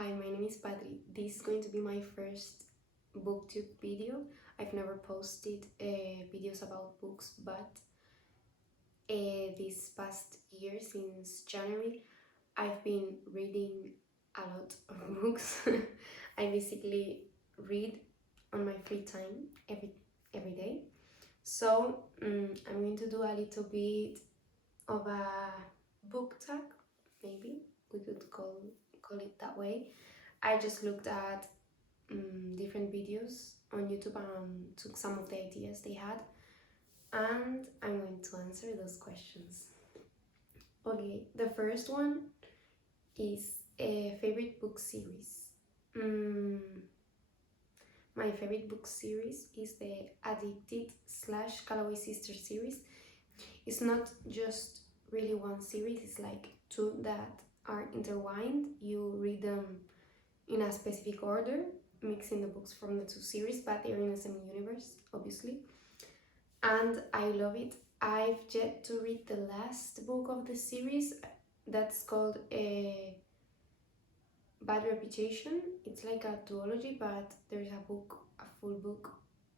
Hi, my name is Patri. This is going to be my first booktube video. I've never posted videos about books, but this past year, since January, I've been reading a lot of books. I basically read on my free time every day. So I'm going to do a little bit of a book tag, maybe we could call it that way. I just looked at different videos on YouTube and took some of the ideas they had, and I'm going to answer those questions. Okay, the first one is a favorite book series. Mm, my favorite book series is the Addicted / Callaway Sisters series. It's not just really one series, it's like two that are intertwined. You read them in a specific order, mixing the books from the two series, but they're in the same universe, obviously. And I love it. I've yet to read the last book of the series that's called A Bad Reputation. It's like a duology, but there's a full book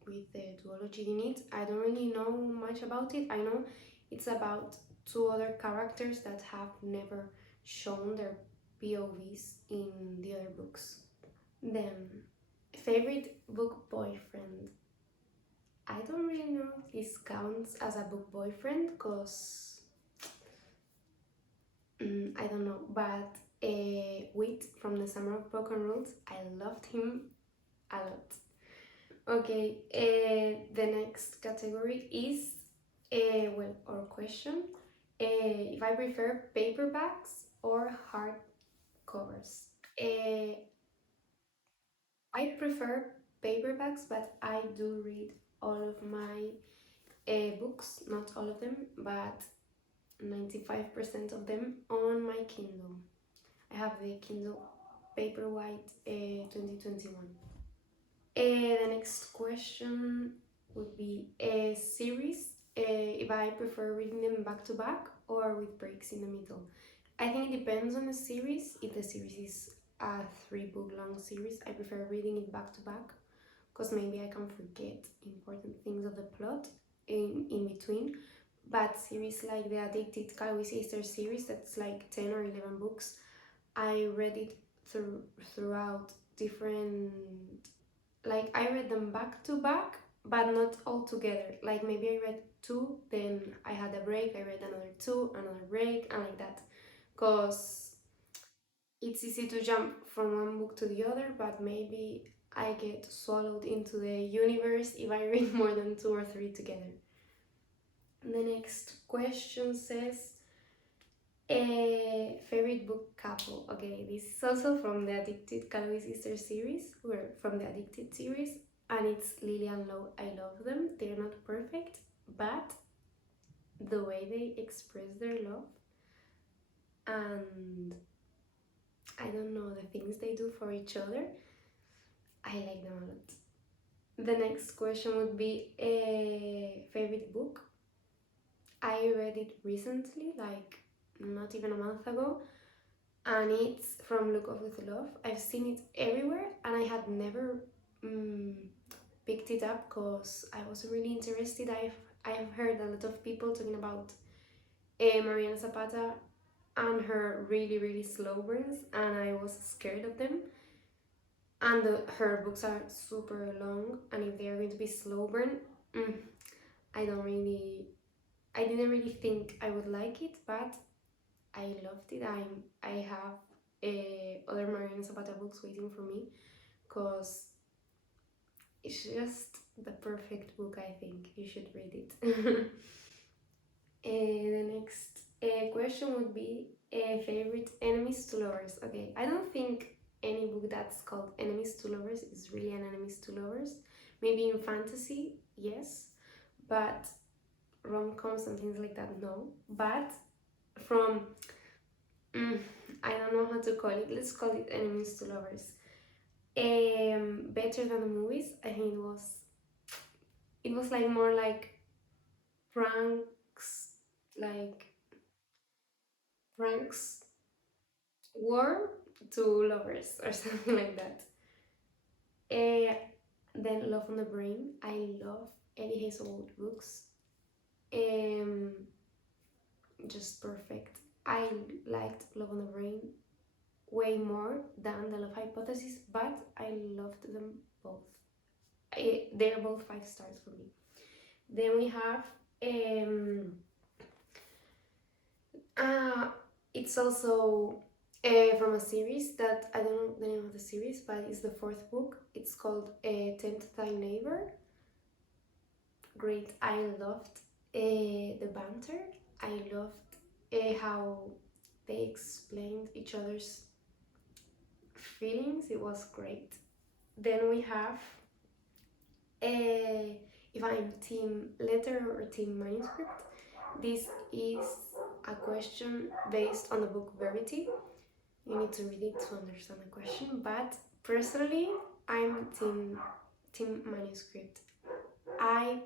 with the duology in it. I don't really know much about it. I know it's about two other characters that have never shown their POVs in the other books. Then, favorite book boyfriend. I don't really know if this counts as a book boyfriend because I don't know, but Wit from the Summer of Broken Rules, I loved him a lot. Okay, the next category is, or question, if I prefer paperbacks or hardcovers. I prefer paperbacks, but I do read all of my books, not all of them, but 95% of them on my Kindle. I have the Kindle Paperwhite 2021. The next question would be a series, if I prefer reading them back to back or with breaks in the middle. I think it depends on the series. If the series is a 3-book long series, I prefer reading it back to back because maybe I can forget important things of the plot in between. But series like the Addicted Callaway Sisters series, that's like 10 or 11 books, I read it throughout different, like I read them back to back, but not all together. Like maybe I read two, then I had a break, I read another two, another break, and like that. Because it's easy to jump from one book to the other, but maybe I get swallowed into the universe if I read more than 2 or 3 together. The next question says, a favorite book couple. Okay, this is also from the Addicted Callaway Sisters series, or from the Addicted series, and it's Lily and Lo. I love them. They're not perfect, but the way they express their love and I don't know, the things they do for each other, I like them a lot. The next question would be a favorite book. I read it recently, like not even a month ago, and it's from Look Up With Love. I've seen it everywhere and I had never picked it up because I wasn't really interested. I've heard a lot of people talking about Mariana Zapata and her really slow burns, and I was scared of them. And her books are super long, and if they are going to be slow burn, I didn't really think I would like it, but I loved it. I have other Mariana Zapata books waiting for me because it's just the perfect book. I think you should read it. The next question would be favorite enemies to lovers. Okay, I don't think any book that's called enemies to lovers is really an enemies to lovers. Maybe in fantasy, yes, but rom-coms and things like that, no. But from I don't know how to call it. Let's call it enemies to lovers. Better than the movies. I think it was like more like pranks, like pranks war. two lovers or something like that. Uh, then Love on the Brain. I love Eddie Hazelwood books. Um, just perfect. I liked Love on the Brain way more than The Love Hypothesis, but I loved them both. They're both 5 stars for me. Then we have uh, it's also from a series that I don't know the name of the series, but it's the fourth book. It's called Tempt Thy Neighbor. Great. I loved the banter. I loved how they explained each other's feelings. It was great. Then we have if I'm team letter or team manuscript. This is a question based on the book Verity. You need to read it to understand the question, but personally, I'm team manuscript. I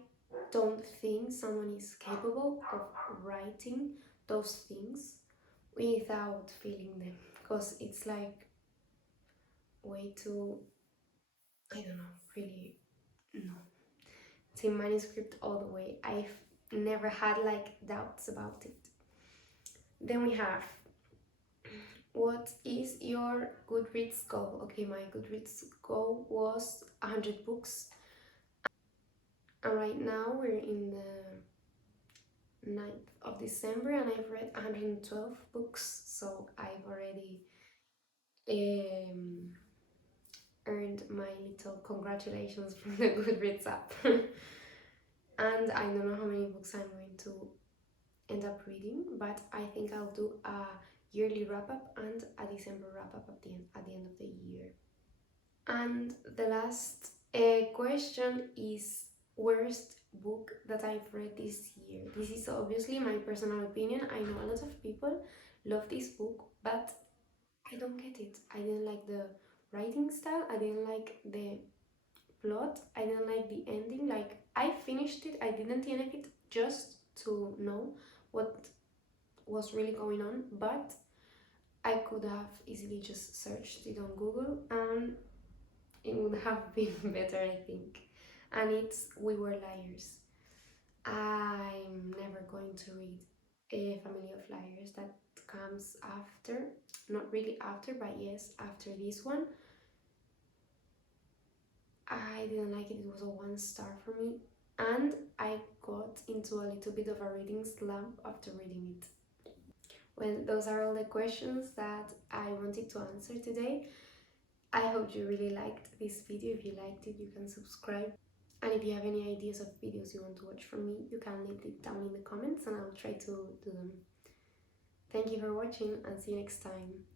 don't think someone is capable of writing those things without feeling them, because it's like way too, I don't know, really, no. Team manuscript all the way. I've never had like doubts about it. Then we have, what is your Goodreads goal? Okay, my Goodreads goal was 100 books, and right now we're in the 9th of December and I've read 112 books, so I've already earned my little congratulations from the Goodreads app. And I don't know how many books I'm going to end up reading, but I think I'll do a yearly wrap up and a December wrap up at the end of the year. And the last question is, worst book that I've read this year. This is obviously my personal opinion. I know a lot of people love this book, but I don't get it. I didn't like the writing style, I didn't like the plot, I didn't like the ending. Like, I finished it, I didn't end it just to know what was really going on, but I could have easily just searched it on Google and it would have been better, I think. And it's We Were Liars. I'm never going to read A Family of Liars. That comes after, not really after, but yes, after this one. I didn't like it. It was a 1 star for me, and I got into a little bit of a reading slump after reading it. Well, those are all the questions that I wanted to answer today. I hope you really liked this video. If you liked it, you can subscribe. And if you have any ideas of videos you want to watch from me, you can leave it down in the comments and I'll try to do them. Thank you for watching and see you next time.